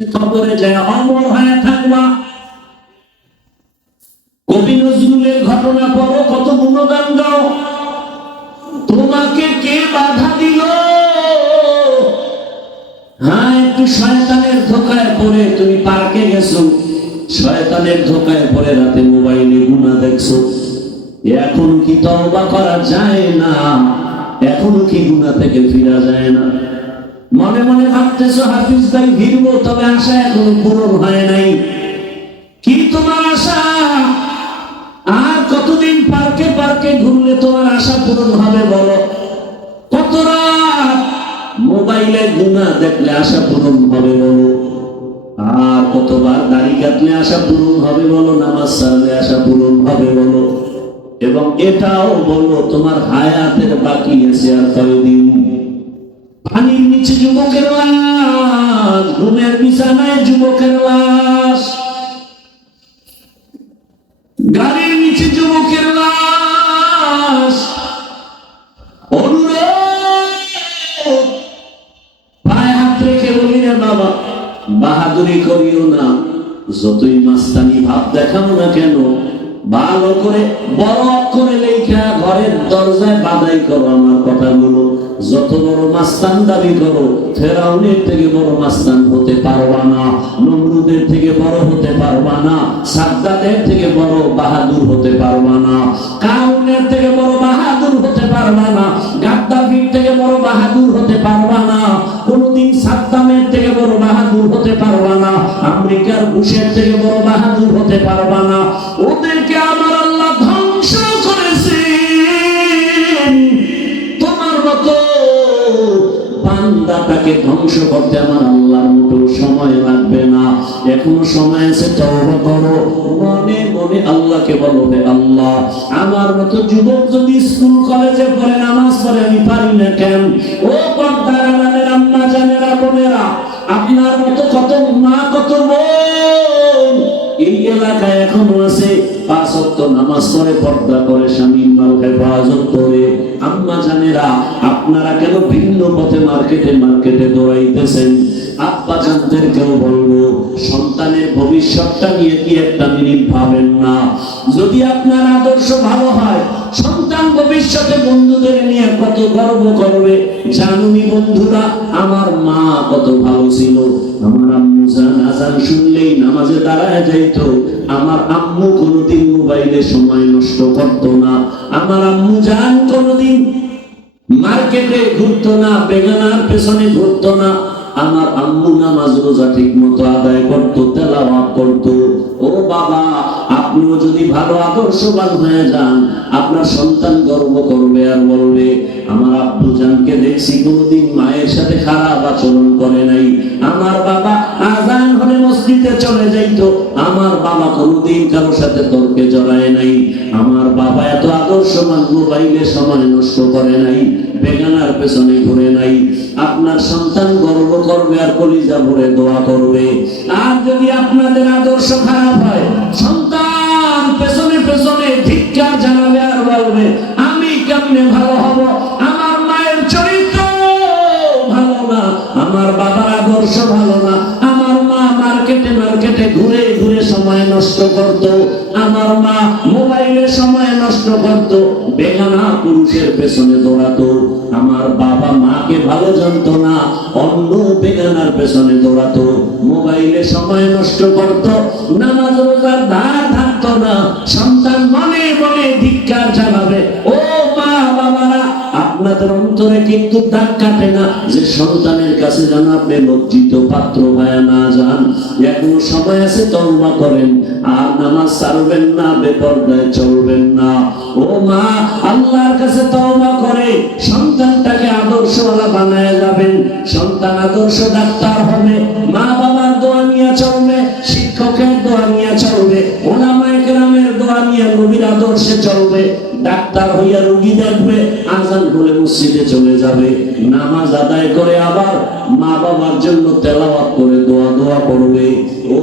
কবরে যায় অমর হয়ে থাকবা। কবি নজরুলের ঘটনা পড়ো, কত গুণগান গাও। তোমাকে কে বাধা দিল? হ্যাঁ, একটু শয়তানের ধোকায় পড়ে তুমি পার্কে গেছো, শয়তানের ধোকায় পড়ে রাতে মোবাইলে গুনাহ দেখছো। এখন কি তওবা করা যায় না? এখনো কি গুনাহ থেকে ফিরা যায় না? মনে মনে ভাবতেছো হাফিজ ভাই ফিরবো, তবে আশা এখনো পূরণ হয় নাই। কি তোমার আশা? আর কতদিন পার্কে পার্কে ঘুরলে তোমার আশা পূরণ হবে বলো? কত রাত মোবাইলে গুনাহ দেখলে আশা পূরণ হবে বলো? আর কতবার দাড়ি কাটলে আশা পূরণ হবে বলো? নামাজ ছাড়লে আশা পূরণ হবে বলো? এবং এটাও বলো তোমার হায়াতের বাকি আছে আর কয়দিন? পানির নিচে যুবকের লাশ, ঘুমের বিছানায় যুবকের লাশ, গাড়ির নিচে যুবকের লাশ। অনুরোধ, পায়ে হাত রেখে বলি রে বাবা, বাহাদুরি করিও না। যতই মাস্তানি ভাব দেখাও না কেন, ভালো করে বড় অক্ষরে লেখা ঘরের দরজায় বাধাই করো আমার কথাগুলো। যত বড় মাস্তান দাবি করো, ফেরাউনের থেকে বড় মাস্তান হতে পারবা না, নমরুদের থেকে বড় হতে পারবা না, সাদ্দাতের থেকে বড় বাহাদুর হতে পারবা না, কারুনের থেকে বড় বাহাদুর হতে পারবা না, গাদ্দাফির থেকে বড় বাহাদুর হতে পারবা না, কোনদিন সাদ্দামের থেকে বড় বাহাদুর হতে পারবা না, আমেরিকার বুশের থেকে বড় বাহাদুর হতে পারবা না। ওদেরকে আমার আল্লাহ ধ্বংস করেছেন। তোমার মতো বান্দাটাকে ধ্বংস করতে আমার আল্লাহর মোটেও সময় লাগবে না। এখনো সময় আছে, তওবা করো। মনে মনে আল্লাহকে বলো, হে আল্লাহ, আমার মতো যুবক যদি স্কুল কলেজে পড়ে নামাজ পড়ে আমি পারি না কেন? ও পর্দার আড়ালের আম্মা জানেরা, বোনেরা, আপনার মতো কত মা, কত বোন এই এলাকায় এখনো আছে, 5 ওয়াক্ত নামাজ পড়ে, পর্দা করে, স্বামীর মাল হেফাজত করে। আম্মা জানেরা, আপনারা কেন ভিন্ন পথে মার্কেটে দৌড়াইতেছেন? আব্বা জানদেরকেও বলবো, সন্তানের ভবিষ্যৎটা নিয়ে কি একটা মিনিট ভাবেন না? যদি আপনার আদর্শ ভালো হয়, সন্তান ভবিষ্যতে বন্ধুদের নিয়ে কত গর্ব করবে। জানুনি বন্ধুরা, আমার মা কত ভালো ছিল। আমার আম্মু জান আজান শুনলেই নামাজে দাঁড়ায় যাইতো। আমার আম্মু কোনোদিন মোবাইলে সময় নষ্ট করতো না। আমার আম্মু জান কোনোদিন মার্কেটে ঘুরতো না, বেগানার পেছনে ঘুরতো না। আমার আম্মু নামাজ রোজা ঠিক মতো আদায় করতো, তেলাওয়াত করতো। ও বাবা, আপনিও যদি ভালো আদর্শবান হয়ে যান, আপনার সন্তান গর্ব করবে আর বলবে, আমার আব্বু জানকে দেখছি কোনোদিন মায়ের সাথে খারাপ আচরণ করে নাই। আমার বাবা আজান হলে মসজিদে চলে যাইতো। আমার বাবা কোনোদিন কারোর সাথে তর্কে জড়ায় নাই। আমার বাবা এত আদর্শবান, মোবাইলে সময় নষ্ট করে নাই, বেগানার পেছনে ঘুরে নাই। আপনার সন্তান গর্ব করবে আর কলিজা ভরে দোয়া করবে। আর যদি আপনাদের আদর্শ খারাপ হয়, সন্তান পেছনে পেছনে ধিক্কার জানাবে আর বলবে, আমি কেমনে ভালো হব? আমার মায়ের চরিত্র ভালো না, আমার বাবার আদর্শ ভালো না, আমার মা মার্কেটে ঘুরে ঘুরে সময় নষ্ট করত, আমার মা মোবাইলে সময় নষ্ট করত, বেগানা পুরুষের পেছনে দৌড়াতো, আমার বাবা মাকে ভালো জানতো না, অন্য বেগানার পেছনে দৌড়াতো, মোবাইলে সময় নষ্ট করত, নামাজ রোজার ধার থাকতো না। সন্তান মনে মনে ধিক্কার জানাবে। ও মা বাবারা, আপনাদের অন্তরে কিন্তু দাগ কাটে না যে সন্তানের কাছে যেন আপনি লজ্জিত পাত্র হয়ে না যান। এখনো সময় আছে, তওবা করেন। আর নামাজ ছাড়বেন না, বেপরদায় চলবেন না। ও মা, আল্লাহর কাছে তওবা করে সন্তানটাকে আদর্শওয়ালা বানায় যাবেন। সন্তান আদর্শ ডাক্তার হবে, মা বাবার দোয়া নিয়ে চলবে, শিক্ষকের দোয়া নিয়ে চলবে, ওলামায়ে কেরামের দোয়া নিয়ে নবীর আদর্শে চলবে। ডাক্তার হইয়া রোগী দেখবে, আজান বলে মসজিদে চলে যাবে, নামাজ আদায় করে আবার মা বাবার জন্য তেলাওয়াত করে দোয়া করবে। ও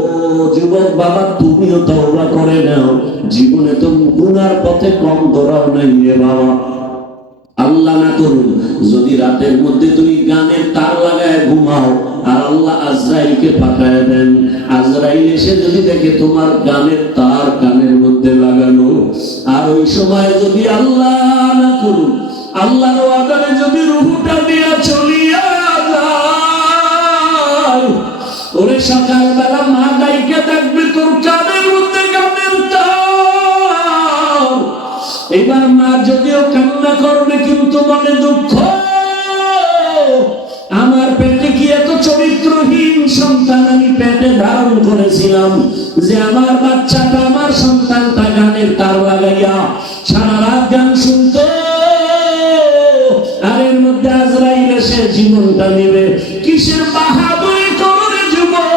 যুবক বাবা, তুমিও তওবা করে নাও। জীবনে তো গুনার পথে কম দৌড়াও নাই রে বাবা। আল্লাহ না করুন যদি রাতের মধ্যে তুমি গানের তার লাগায় ঘুমাও আর আল্লাহ আজরাইলকে পাঠায় দেন। আজরাইল এসে যদি দেখে তোমার গানের তার কানের মধ্যে লাগানো, আর ওই সময় যদি আল্লাহ না করুন আল্লাহর ওয়াদারে যদি রূহটা দিয়া চলিয়া যায়, ওরে সকালবেলা মা ডাইকে দেখবে তোর কানের মধ্যে গানের তার। এবার মা যদিও কান্না করবে কিন্তু মনে দুঃখ, আমার পেটে কি এত চরিত্রহীন সন্তান আমি পেটে ধারণ করেছিলাম যে আমার বাচ্চাটা আমার সন্তানটা গানের তার লাগাইয়া সারা রাত গান শুনতো, আর এর মধ্যে আজরাইল এসে জীবনটা নেবে। কিসের বাহাদুরি করে যুবক?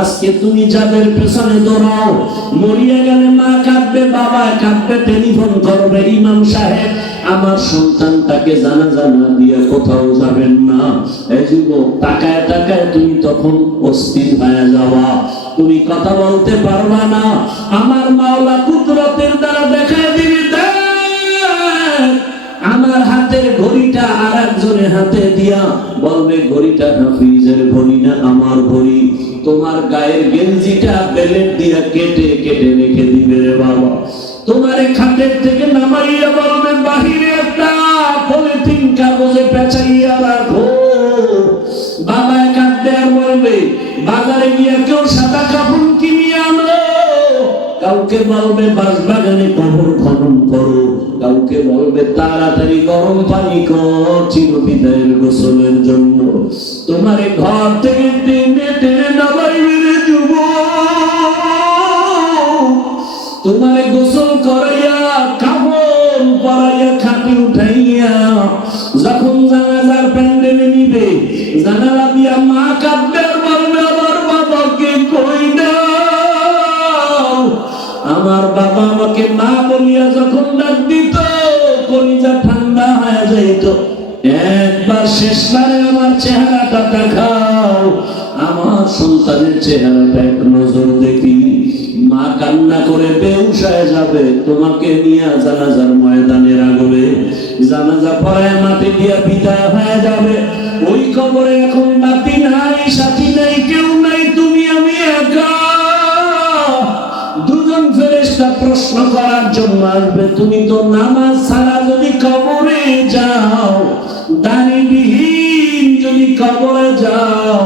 আজকে তুমি যাদের পেছনে দৌড়াও, মরিয়া গেলে মা কাঁদবে, বাবা কাঁদবে, টেলিফোন করবে ইমাম সাহেব আমার সন্তানটাকে জানাজা না দিয়ে কোথাও যাবেন না। এই যুবক তাকায় তাকায় তুমি তখন অস্থির হয়ে যাওয়া, তুমি কথা বলতে পারবা না। আমার মাওলা কুদরতের দ্বারা দেখায় দিবি, দেখ আমার হাতের ঘড়িটা আর একজনের হাতে দিয়া বলবে ঘড়িটা হাফিজের ঘড়ি না আমার ঘড়ি। তোমার গায়ের গেঞ্জিটা বেলেট দিয়া কেটে কেটে রেখে দিবে রে বাবা। তোমার খাটের থেকে নামাইয়া বলবে বাহিরে একটা পলিথিন কাগজে পেঁচাইয়া রাখো। বাবা কাঁদতে আর বলবে বাজারে গিয়া কেউ সাদা কাপড় কিনিয়ে আনো, কাউকে বলবে বাঁশবাগানে কবর খনন করো, কাউকে বলবে তাড়াতাড়ি গরম পানি কর চিরবিদায়ের গোসলের জন্য। তোমার ঘর থেকে টেনে টেনে নামাইবে রে যুবক, তোমার গোসল করাইয়া কাপড় পরাইয়া খাটে উঠাইয়া যখন জানাজার প্যান্ডেলে নিবে, জানালা দিয়া মা কাঁদবে আর বলবে আমার বাবাকে কই না। আমার বাবা আমাকে মা বলিয়া যখন ডাক দিত কলিজা ঠান্ডা হয়ে যাইত। একবার শেষবারে আমার চেহারাটা দেখাও, আমার সন্তানের চেহারাটা এক নজর দেখি। মা কান্না করে বেহুশ হয়ে যাবে, তোমাকে নিয়ে জানাজার ময়দানে রাখবে, জানাজা পড়ায় মাটি দিয়া বিদায় হয়ে যাবে। ওই কবরে এখন বাতি নাই, সাথী নাই, কেউ নাই, তুমি আমি একা। দুজন ফেরেশতা প্রশ্ন করার জন্য আসবে, তুমি তো নামাজ ছাড়া যদি কবরে যাও, দাড়িবিহীন যদি কবরে যাও,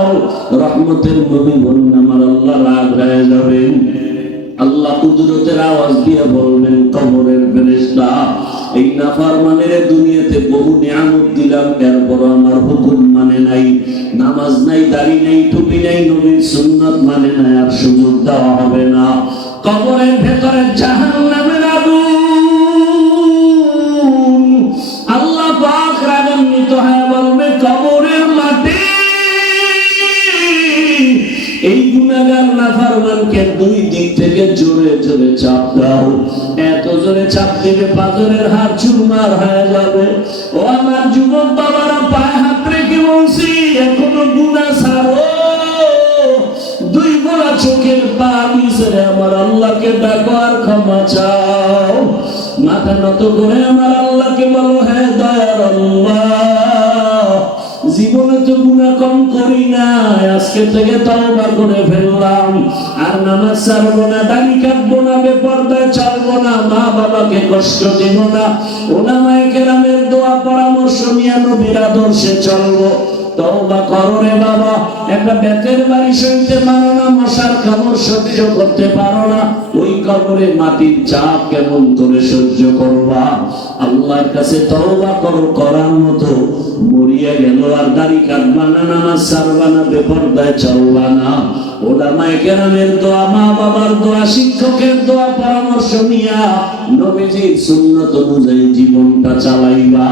রহমতের নবী বলেন আমার আল্লাহ রাগ হয়ে যাবেন। আল্লাহ কুদরতের আওয়াজ দিয়ে বলবেন কবরের ফেরেশতা এই নাফরমানের দুনিয়াতে বহু নিয়ামত দিলাম, এরপর আমার হুকুম মানে নাই, নামাজ নাই, দাড়ি নাই, টুপি নাই, নবীর সুন্নাত মানে নাই, আর সুযোগ দেওয়া হবে না। কবরের ভেতরে জাহান্নামের আগুন। আল্লাহ পাক রাগান্বিত হয়ে বলবে কবরের মাটি এই গুনাহগার নাফরমানকে দুই দিক থেকে জোরে জোরে চাপ দাও। এত জোরে চাপ দিবে পাথরের হাত চুরমার হয়ে যাবে। ও আমার যুবক বাবারা, পায়ে হাত রেখে বলছি এখনো গুনাহ ছাড়ো। দুই গোলা চোখের পানি ছেড়ে আমার আল্লাহকে ডাকো আর ক্ষমা চাও। মাথা নত করে আমার আল্লাহকে বলো হে দয়ার আল্লাহ, জীবনে তো গুনাহ কম করি না, আজকে থেকে তওবা করে ফেললাম, আর নামাজ ছাড়বো না, দাড়ি কাটবো না, বেপরদায় চলবো না, মা বাবাকে কষ্ট দেব না, উলামায়ে কেরামের দোয়া পরামর্শ নিয়ে নবীর আদর্শে চলবো। তওবা করো রে বাবা, একটা বেতের বাড়ি সইতে পারো না, মশার কামড় সহ্য করতে পারো না, ওই কবরে মাটির চাপ কেমন করে সহ্য করবা? আল্লাহর কাছে তওবা করো, করার মতো মরিয়া গেল আর দাড়ি কাটবা না, নামাজ ছাড়বা না, বেপরদায় চলবা না, উলামায়ে কেরামের দোয়া, মা বাবার দোয়া, শিক্ষকের দোয়া পরামর্শ নিয়া নবীজির সুন্নাত অনুযায়ী জীবনটা চালাইবা।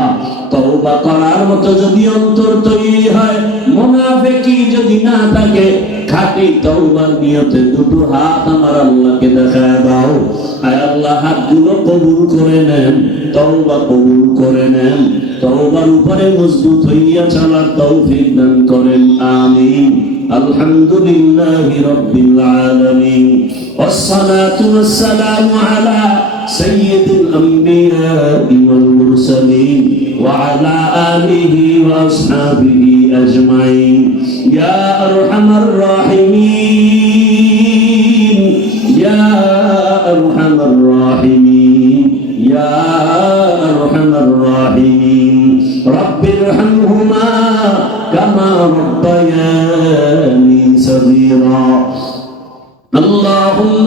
তওবা করার মতো যদি অন্তর তৈরি হয়, মুনাফিকি যদি না থাকে, খাঁটি তওবার নিয়তে দুটো হাত আমার আল্লাহকে দেখায় দাও। আয় আল্লাহ, হাতগুলো কবুল করে নেন, তওবা কবুল করে নেন, তওবার উপরে মজবুত হইয়া চলার তৌফিক দান করেন, আমিন। আলহামদুলিল্লাহি রাব্বিল আলামিন, ওয়াসসালাতু ওয়াসসালামু আলা سيد الأنبياء والمرسلين وعلى آله وأصحابه أجمعين يا أرحم الراحمين يا أرحم الراحمين يا أرحم الراحمين رب ارحمهما كما ربياني صغيرا اللهم